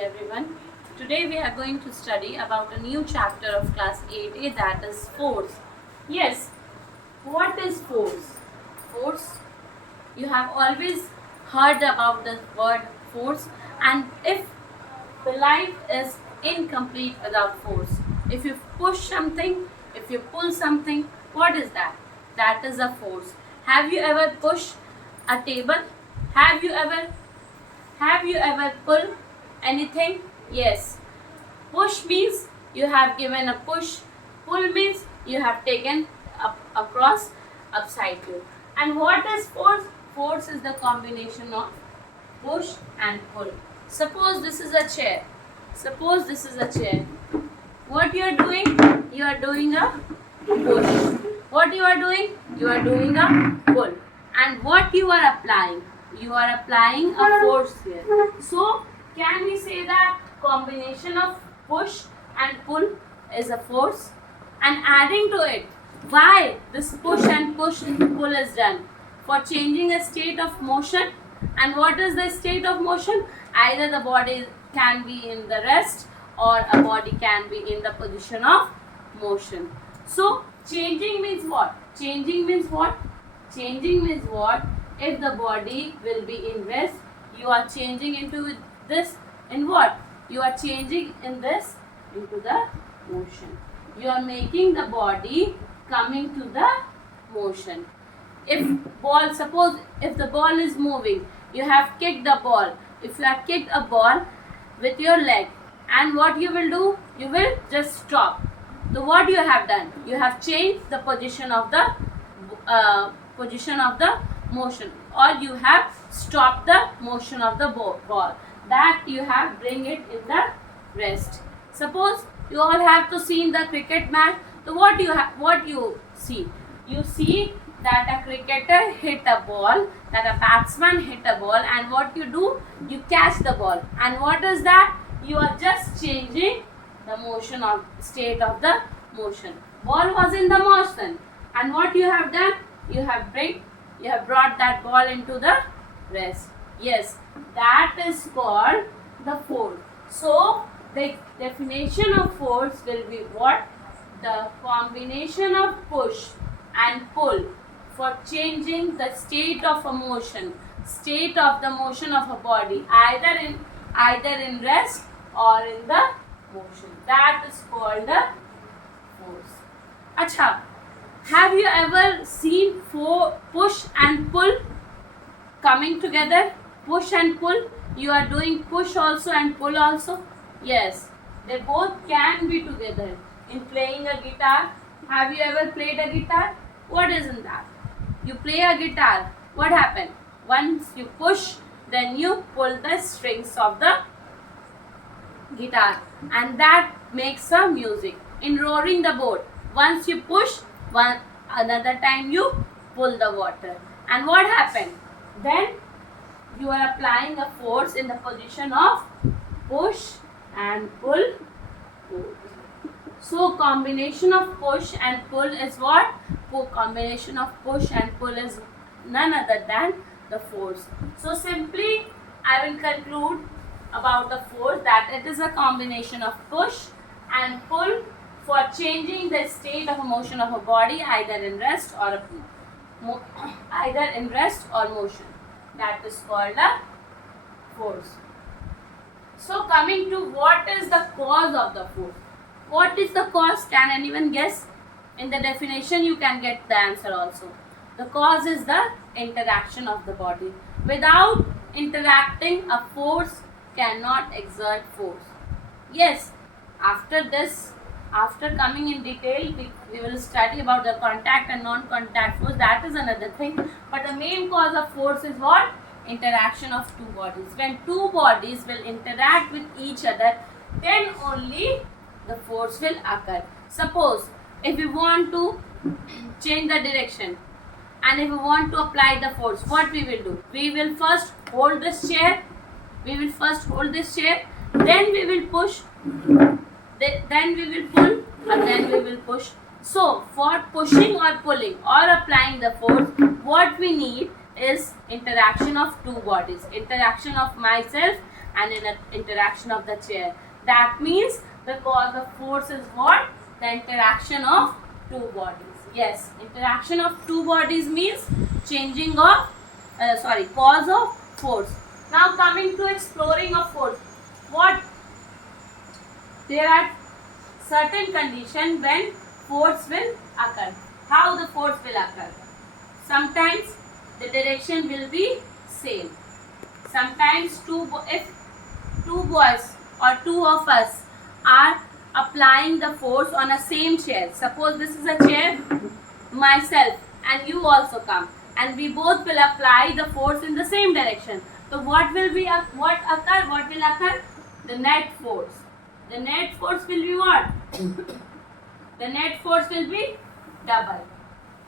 everyone. Today we are going to study about a new chapter of class 8A, that is force. Yes, what is force? Force, you have always heard about the word force, and if the life is incomplete without force. If you push something, if you pull something, what is that? That is a force. Have you ever pushed a table? Have you ever pulled anything? Yes. Push means you have given a push. Pull means you have taken up across upside you. And what is force? Force is the combination of push and pull. Suppose this is a chair. Suppose this is a chair. What you are doing? You are doing a push. What you are doing? You are doing a pull. And what you are applying? You are applying a force here. So, can we say that combination of push and pull is a force? And adding to it, why this push and pull is done? For changing a state of motion. And what is the state of motion? Either the body can be in the rest or a body can be in the position of motion. So, changing means what? Changing means what? Changing means what? If the body will be in rest, you are changing into this in what? You are changing in this into the motion. You are making the body coming to the motion. If ball, suppose if the ball is moving, you have kicked the ball. If you have kicked a ball with your leg, and what you will do? You will just stop. So what you have done? You have changed the position of the motion, or you have stopped the motion of the ball. That you have bring it in the rest. Suppose you all have to see in the cricket match. So what you see? You see that a cricketer hit a ball, that a batsman hit a ball, and what you do? You catch the ball. And what is that? You are just changing the motion of state of the motion. Ball was in the motion, and what you have done? You have brought that ball into the rest. Yes, that is called the force. So the definition of force will be what? The combination of push and pull for changing the state of a motion, state of the motion of a body, either in rest or in the motion. That is called the force. Acha, have you ever seen push and pull coming together? Push and pull. You are doing push also and pull also. Yes, they both can be together. In playing a guitar, have you ever played a guitar? What is in that? You play a guitar. What happened? Once you push, then you pull the strings of the guitar, and that makes a music. In rowing the boat, once you push, another time you pull the water. And what happened? Then you are applying a force in the position of push and pull. So combination of push and pull is what? Combination of push and pull is none other than the force. So simply I will conclude about the force that it is a combination of push and pull for changing the state of a motion of a body either in rest or motion. That is called a force. So coming to what is the cause of the force? What is the cause? Can anyone guess? In the definition you can get the answer also. The cause is the interaction of the body. Without interacting, a force cannot exert force. Yes, after this, after coming in detail, we will study about the contact and non-contact force. That is another thing. But the main cause of force is what? Interaction of two bodies. When two bodies will interact with each other, then only the force will occur. Suppose if we want to change the direction and if we want to apply the force, what we will do? We will first hold this chair. Then we will push. Then we will pull, and then we will push. So for pushing or pulling or applying the force, what we need is interaction of two bodies. Interaction of myself and in an interaction of the chair. That means the cause of force is what? The interaction of two bodies. Yes, interaction of two bodies means changing of cause of force. Now coming to exploring of force. What? There are certain conditions when force will occur. How the force will occur? Sometimes the direction will be same. Sometimes if two boys or two of us are applying the force on a same chair. Suppose this is a chair, myself and you also come, and we both will apply the force in the same direction. So what will occur? What will occur? The net force. The net force will be what? The net force will be double.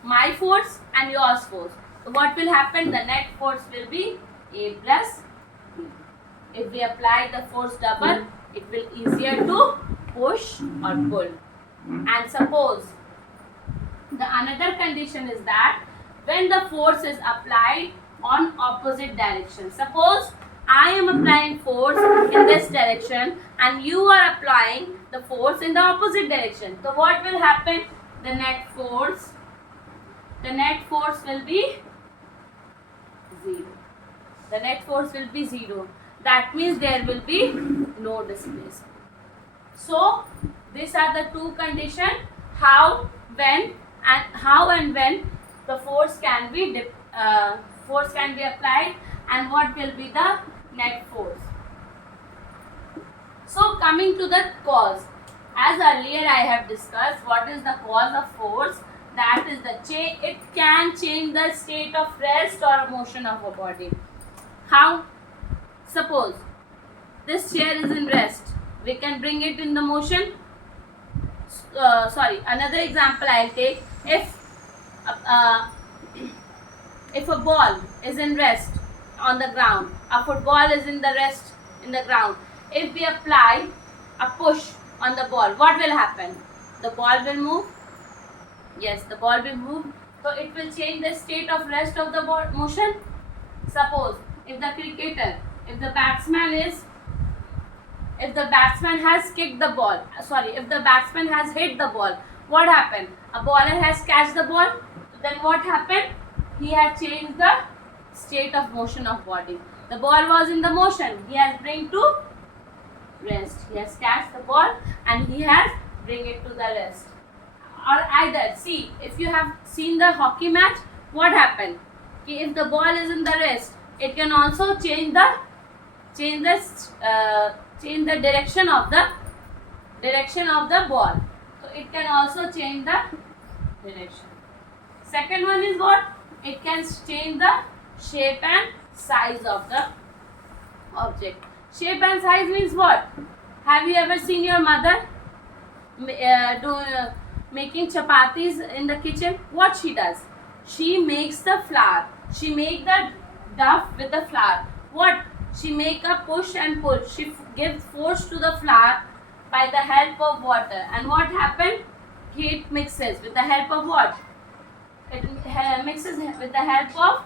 My force and yours force. So what will happen? The net force will be A plus B. If we apply the force double, it will easier to push or pull. And suppose the another condition is that when the force is applied on opposite direction. Suppose I am applying force in this direction and you are applying the force in the opposite direction. So what will happen? The net force will be 0. The net force will be 0. That means there will be no displacement. So these are the two conditions how and when the force can be applied and what will be the net force. So coming to the cause, as earlier I have discussed, what is the cause of force? That is it can change the state of rest or motion of a body. How? Suppose this chair is in rest, we can bring it in the motion. Another example I will take. If a ball is in rest on the ground, a football is in the rest in the ground. If we apply a push on the ball, what will happen? The ball will move. Yes, the ball will move. So it will change the state of rest of the motion. Suppose if the batsman has kicked the ball, if the batsman has hit the ball, what happened? A bowler has catched the ball, then what happened? He has changed the state of motion of body. The ball was in the motion, he has bring to rest. He has catched the ball and he has bring it to the rest. Or either, see, if you have seen the hockey match, what happened? If the ball is in the rest, it can also change the direction of the ball. So it can also change the direction. Second one is what? It can change the shape and size of the object. Shape and size means what? Have you ever seen your mother making chapatis in the kitchen? What she does? She makes the flour. She make the dough with the flour. What? She make a push and pull. She gives force to the flour by the help of water. And what happened? It mixes with the help of what? It mixes with the help of